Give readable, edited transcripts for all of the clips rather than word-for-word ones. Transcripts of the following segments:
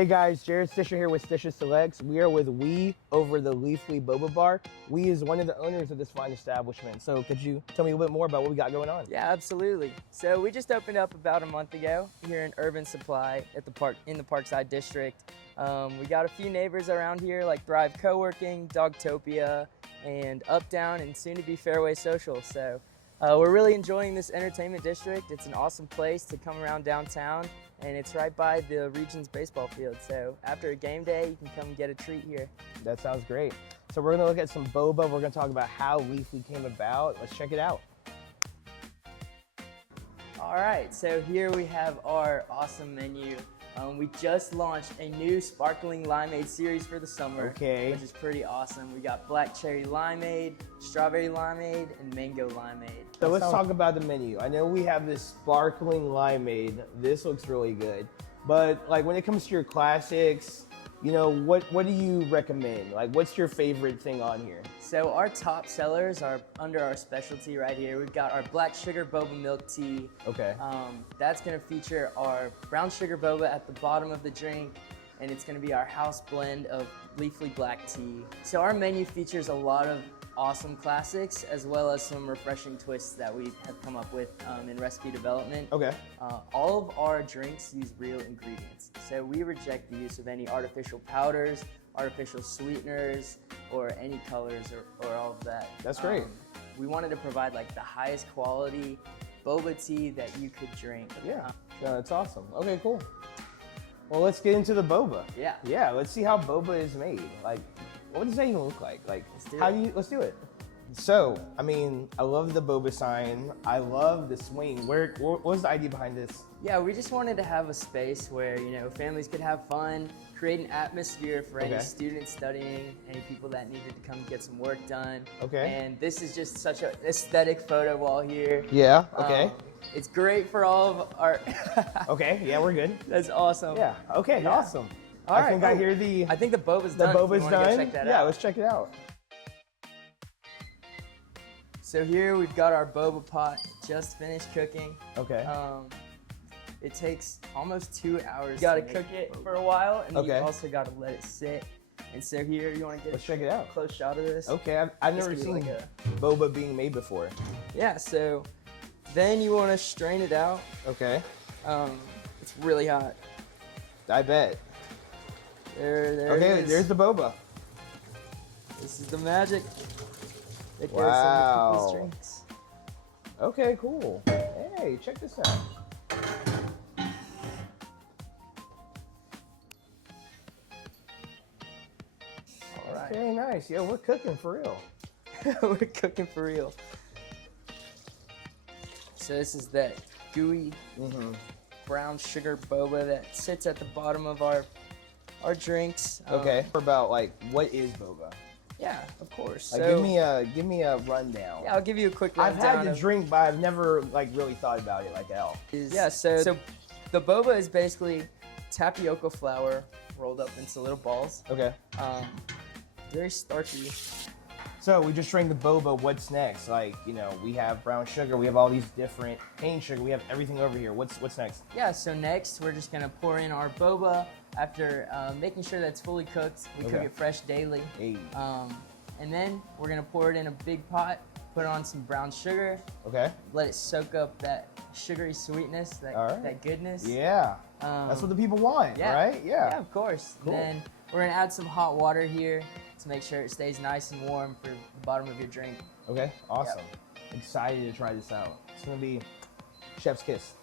Hey guys, Jarrod Stisher here with Stisha Selects. We are with We over the Leafly Boba Bar. We is one of the owners of this fine establishment. So could you tell me a little bit more about what we got going on? Yeah, absolutely. So we just opened up about a month ago here in Urban Supply at the park in the Parkside District. We got a few neighbors around here like Thrive Co-working, Dogtopia, and Updown, and soon to be Fairway Social. So we're really enjoying this entertainment district. It's an awesome place to come around downtown, and it's right by the region's baseball field. So after a game day, you can come and get a treat here. That sounds great. So we're gonna look at some boba. We're gonna talk about how Leafly came about. Let's check it out. All right, so here we have our awesome menu. We just launched a new sparkling limeade series for the summer, Okay. which is pretty awesome. We got black cherry limeade, strawberry limeade, and mango limeade. So let's talk about the menu. I know we have this sparkling limeade. This looks really good. But like when it comes to your classics, you know, what do you recommend? Like what's your favorite thing on here? So our top sellers are under our specialty right here. We've got our black sugar boba milk tea. Okay. That's gonna feature our brown sugar boba at the bottom of the drink, and it's gonna be our house blend of Leafly black tea. So our menu features a lot of awesome classics as well as some refreshing twists that we have come up with in recipe development. Okay. All of our drinks use real ingredients. So we reject the use of any artificial powders, artificial sweeteners, or any colors or all of that. That's great. We wanted to provide like the highest quality boba tea that you could drink. Yeah, that's awesome. Okay, cool. Well, let's get into the boba. Yeah. Yeah, let's see how boba is made. Like, what does that even look like? Like, let's do it. So, I mean, I love the boba sign. I love the swing. What was the idea behind this? Yeah, we just wanted to have a space where, you know, families could have fun, create an atmosphere for any students studying, any people that needed to come get some work done. Okay. And this is just such an aesthetic photo wall here. Yeah, okay. It's great for all of our... Okay, yeah, we're good. That's awesome. Yeah, okay, awesome. All I think I hear the... I think the boba's done. The boba's if you wanna done? go check that yeah, out. let's check it out. So here we've got our boba pot just finished cooking. Okay. It takes almost 2 hours. You gotta cook it for a while, and then you also gotta let it sit. And so here, you wanna get Let's check it out. a close shot of this? Okay, I've never seen boba being made before. Yeah, so then you wanna strain it out. Okay. It's really hot. I bet. There it Okay, is. there's the boba. This is the magic that goes Wow. into people's drinks. Okay, cool. Hey, check this out. All right. Okay, nice. Yeah, we're cooking for real. We're cooking for real. So this is that gooey brown sugar boba that sits at the bottom of our drinks. Okay. About like, what is boba? Yeah, of course. Like, So, give me a rundown. yeah, I'll give you a quick I've rundown. had the drink, but I've never like really thought about it like at all. Yeah, so the boba is basically tapioca flour rolled up into little balls. Okay. Very starchy. So we just drank the boba. What's next? Like, you know, we have brown sugar. We have all these different cane sugar. We have everything over here. What's next? Yeah, so next we're just gonna pour in our boba after making sure that it's fully cooked. We cook it fresh daily. Hey. And then we're gonna pour it in a big pot, put on some brown sugar, Okay. let it soak up that sugary sweetness, that goodness. Yeah. That's what the people want, right? Yeah, of course. Cool. Then we're gonna add some hot water here to make sure it stays nice and warm for the bottom of your drink. Okay, awesome. Excited to try this out. It's gonna be chef's kiss.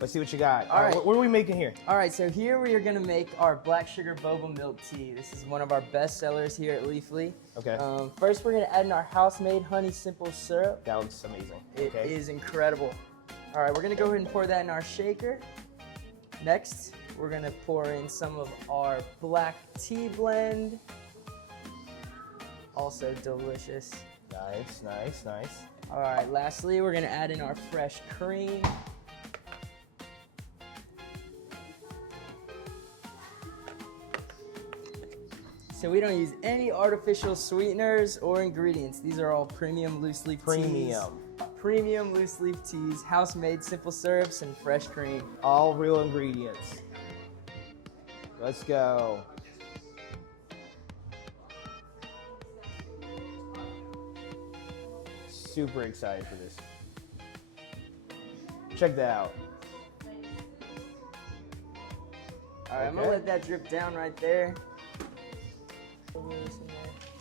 Let's see what you got. All right. What are we making here? All right, so here we are gonna make our black sugar boba milk tea. This is one of our best sellers here at Leafly. Okay. First, we're gonna add in our house-made honey simple syrup. That looks amazing. It is incredible. All right, we're gonna go ahead and pour that in our shaker. Next, we're gonna pour in some of our black tea blend. Also delicious. Nice, nice, nice. All right, lastly, we're gonna add in our fresh cream. So we don't use any artificial sweeteners or ingredients. These are all premium loose leaf teas. premium loose leaf teas, house-made simple syrups, and fresh cream. All real ingredients. Let's go. Super excited for this. Check that out. All right, I'm gonna Okay. let that drip down right there.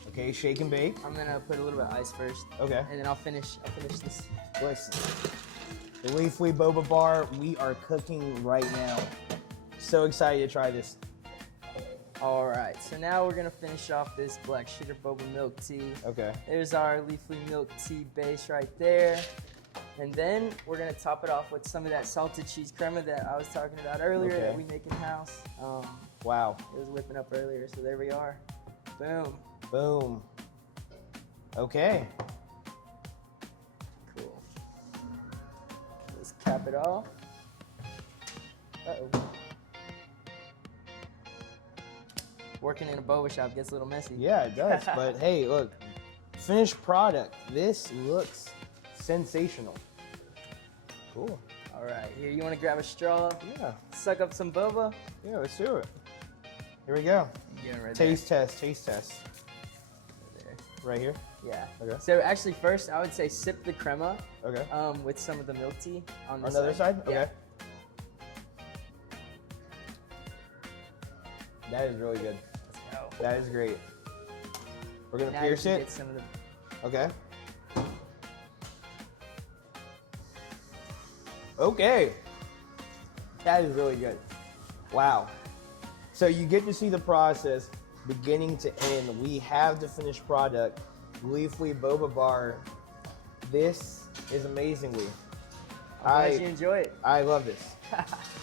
Okay, shake and bake. I'm gonna put a little bit of ice first, Okay. and then I'll finish this. Listen, the Leafly Boba Bar, we are cooking right now. So excited to try this. All right, so now we're gonna finish off this black sugar boba milk tea. Okay. There's our Leafly milk tea base right there. And then we're gonna top it off with some of that salted cheese crema that I was talking about earlier that Okay. we make in house. Wow. It was whipping up earlier, so there we are. Boom. Boom. Okay. Cool. Let's cap it off. Uh-oh. Working in a boba shop gets a little messy. Yeah, it does. But hey, look, finished product. This looks sensational. Cool. All right, here, you wanna grab a straw, Yeah. suck up some boba? Yeah, let's do it. Here we go. Yeah, right Taste test. Taste test. there. Right here. Yeah. Okay. So actually, first I would say sip the crema Okay. with some of the milk tea on On the other side? Yeah. Okay. That is really good. Let's go. That is great. We're gonna Now pierce you can it. get some of the. Okay. Okay. That is really good. Wow. So you get to see the process beginning to end. We have the finished product, Leafly Boba Bar. This is amazingly. I'm glad you enjoy it. I love this.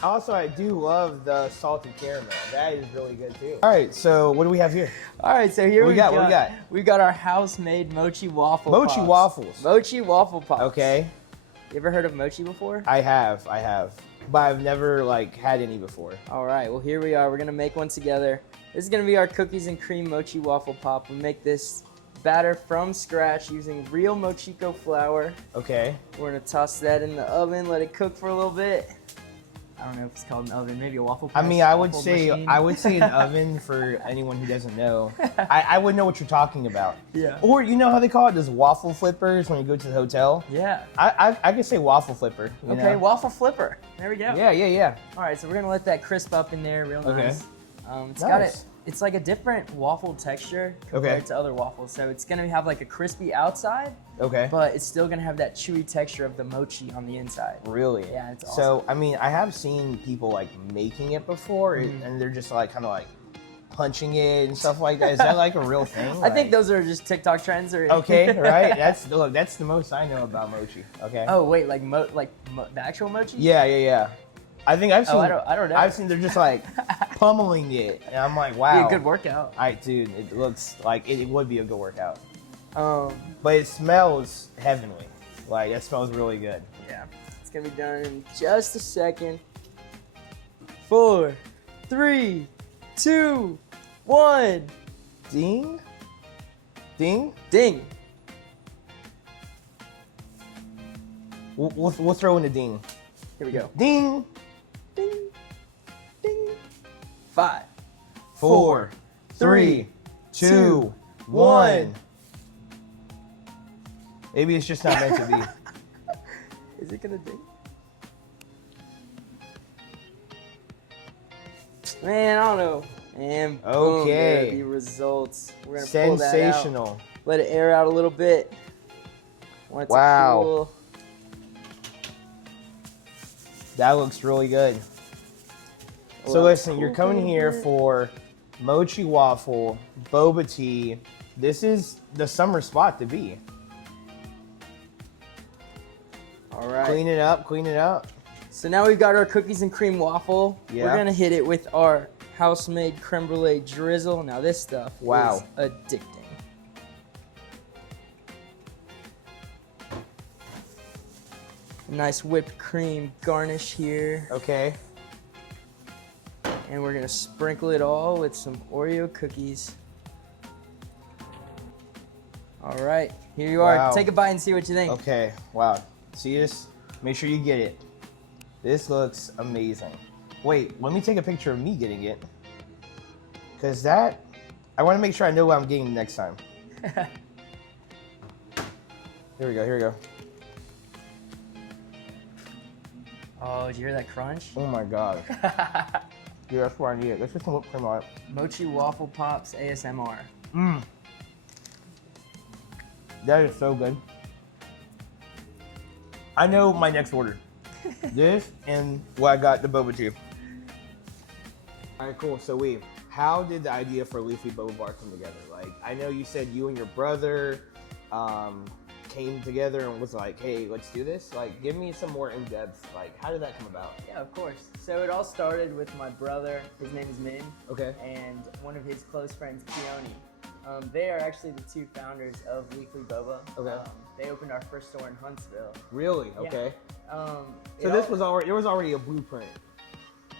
Also, I do love the salted caramel. That is really good too. All right, so what do we have here? All right, so here What we got? What we got? We got our house-made mochi waffle Mochi pops. waffles. Mochi waffle pops. Okay, You ever heard of mochi before? I have, but I've never like had any before. All right, well here we are. We're gonna make one together. This is gonna be our cookies and cream mochi waffle pop. We make this batter from scratch using real mochiko flour. Okay. We're gonna toss that in the oven, let it cook for a little bit. I don't know if it's called an oven, maybe a waffle press. I mean, I would waffle say machine. an oven for anyone who doesn't know. I would know what you're talking about. Yeah. Or you know how they call it, those waffle flippers when you go to the hotel. Yeah. I could say waffle flipper. You Okay, know? waffle flipper. There we go. Yeah. All right, so we're gonna let that crisp up in there, real Okay. nice. It's Nice. got it. It's like a different waffle texture compared Okay. to other waffles. So it's gonna have like a crispy outside, Okay. but it's still gonna have that chewy texture of the mochi on the inside. Really? Yeah, it's So, I mean, I have seen people like making it before, and they're just like kind of like punching it and stuff like that. Is that like a real thing? I think Like- those are just TikTok trends, or Okay, right? That's the most I know about mochi. Okay. Oh wait, like the actual mochi? Yeah. I think I've seen. Oh, I don't know. I've seen they're just like pummeling it, and I'm like, wow. Be a good workout. Dude, it looks like it would be a good workout. Um, But it smells heavenly. Like it smells really good. yeah, it's gonna be done in just a second. 4, 3, 2, 1. Ding, ding. Ding. We'll throw in a ding. Here we go. Ding. Ding. Ding. 5, 4, 3, 2, 1. Maybe it's just not meant to be. Is it gonna ding? Man, I don't know. And boom, Okay. there are the results. We're gonna pull that out. Sensational. Let it air out a little bit. Want it to Wow. cool. That looks really good. So Well, listen, you're cool coming here bit. for mochi waffle, boba tea. This is the summer spot to be. All right. Clean it up, clean it up. So now we've got our cookies and cream waffle. Yeah. We're gonna hit it with our house-made creme brulee drizzle. Now this stuff Wow. is addicting. Nice whipped cream garnish here. Okay. And we're gonna sprinkle it all with some Oreo cookies. All right, here you are. Wow. Take a bite and see what you think. Okay, wow. See this? Make sure you get it. This looks amazing. Wait, let me take a picture of me getting it. Because that, I want to make sure I know what I'm getting next time. Here we go, here we go. Oh, did you hear that crunch? Oh my God. Dude, that's what I need. Let's get some whipped cream on it. Mochi Waffle Pops ASMR. Mmm. That is so good. I know my next order. This and what I got, the boba tea. All right, cool. So how did the idea for Leafly Boba Bar come together? Like, I know you said you and your brother came together and was like, hey, let's do this. Like, give me some more in-depth, like, how did that come about? Yeah, of course. So it all started with my brother. His name is Min. Okay. And one of his close friends, Keone. They are actually the two founders of Leafly Boba. Okay. They opened our first store in Huntsville. Really? Okay. Yeah. So there was already a blueprint,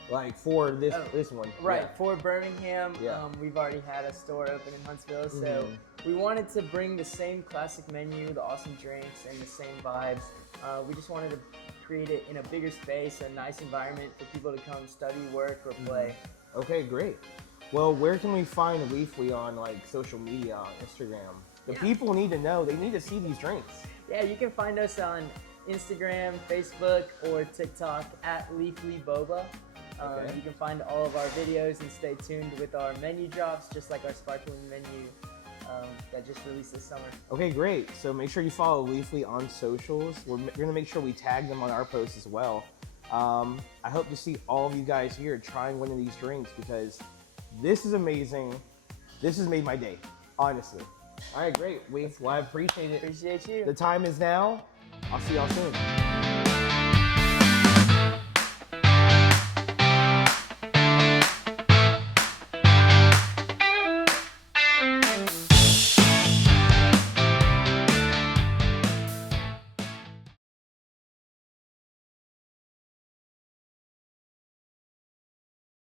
like for this one. Right, Yeah. for Birmingham, Yeah. We've already had a store open in Huntsville, so we wanted to bring the same classic menu, the awesome drinks, and the same vibes. We just wanted to create it in a bigger space, a nice environment for people to come study, work, or play. Okay, great. Well, where can we find Leafly on like social media, on Instagram? The people need to know. They need to see these drinks. Yeah, you can find us on Instagram, Facebook, or TikTok at Leafly Boba. Okay. You can find all of our videos and stay tuned with our menu drops, just like our sparkling menu that just released this summer. Okay, great. So make sure you follow Leafly on socials. We're gonna make sure we tag them on our posts as well. I hope to see all of you guys here trying one of these drinks because this is amazing. This has made my day, honestly. All right, great. Well, I appreciate it. Appreciate you. The time is now. I'll see y'all soon.